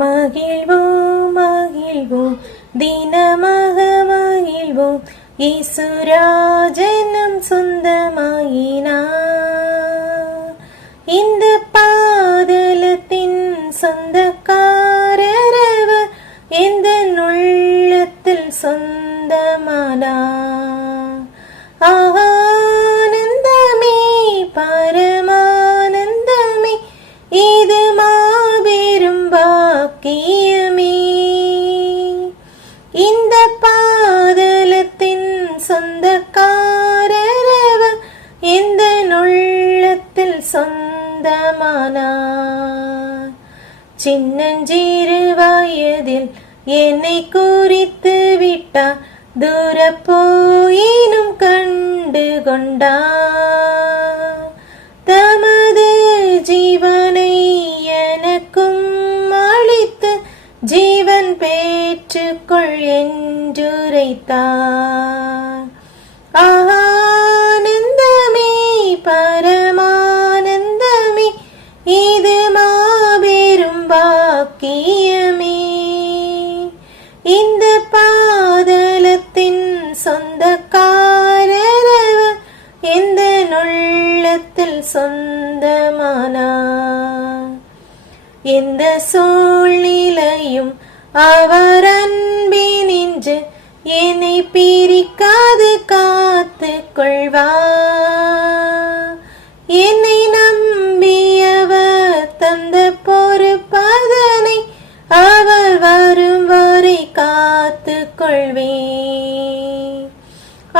மகிழ்வோம் மகிழ்வோம் தினமாக மகிழ்வோம் இயேசுராஜனம் சொந்தமாயினார். இந்த பாதலத்தின் சொந்தக்காரரவர் எந்த உள்ளத்தில் சொந்தமானார். ஆனந்தமே பரமானந்தமே இது மாபெரும் பாக்கியமே. இந்த பாதலத்தின் சொந்தக்காரரவர் எந்த உள்ளத்தில் சொந்தமானார். சின்னஞ்சிறு வயதில் என்னை குறித்து விட்டார், தூர போயினும் கண்டு கொண்டார். தமது ஜீவனை எனக்கும் அளித்து ஜீவன் பெற்றுக்கொள் என்றுரைத்தார். ஆனந்தமே பரமானந்தமே இது மாபெரும் பாக்கியமே. இந்த பாதலத்தின் சொந்தக்காரரவர் எந்த உள்ளத்தில் சொந்தமானார். எந்த சூழ்நிலையும் அவர் அன்பினின்று என்னை பிரிக்காது காத்து கொள்வார். என்னை நம்பியவர் தந்த பொறுப்பதனை அவர் வரும் வரை காத்து கொள்வேன்.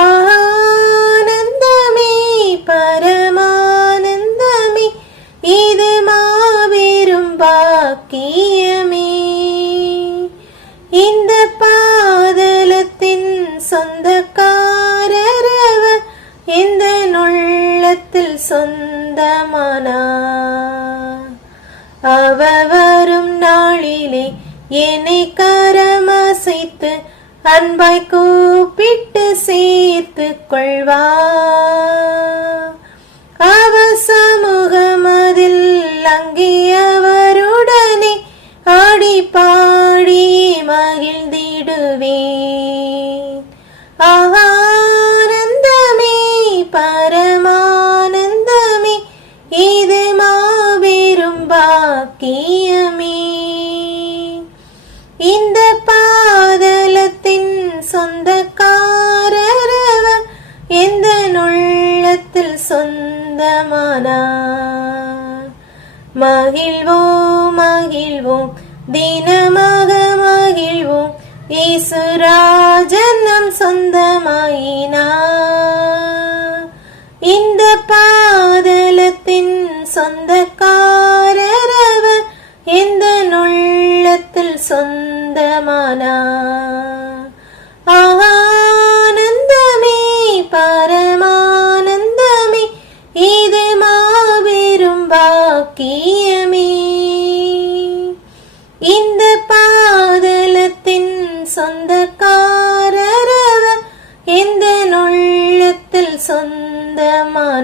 ஆனந்தமே பரமானந்தமே இது மாபெரும் பாக்கியமே. இந்த பாதலத்தின் சொந்தக்காரரவர் எந்த உள்ளத்தில் சொந்தமானார். அவர் வரும் நாளிலே என்னை கரமசைத்து அன்பாய் கூப்பிட்டு சேர்த்து கொள்வார். அவர் சமூகமதில் அங்கே அவருடனே ஆடி பாடி மகிழ்ந்திடுவேன். ஆனந்தமே பரமானந்தமே இது மாபெரும் பாக்கியமே. இந்த பாதலத்தின் சொந்தக்காரரவர் எந்த உள்ளத்தில் சொந்தமானார். மகிழ்வோம் மகிழ்வோம் தினமாக மகிழ்வோம் இயேசுராஜனம் சொந்தமாயினார். இந்த பாதலத்தின் சொந்தக்காரரவர் எந்த உள்ளத்தில் சொந்தமானார். ஆனந்தமே பரமானந்தமே இது மாபெரும் பாக்கியமே. இந்த பாதலத்தின் சொந்தக்காரரவர் எந்த உள்ளத்தில் சொந்தமானார்.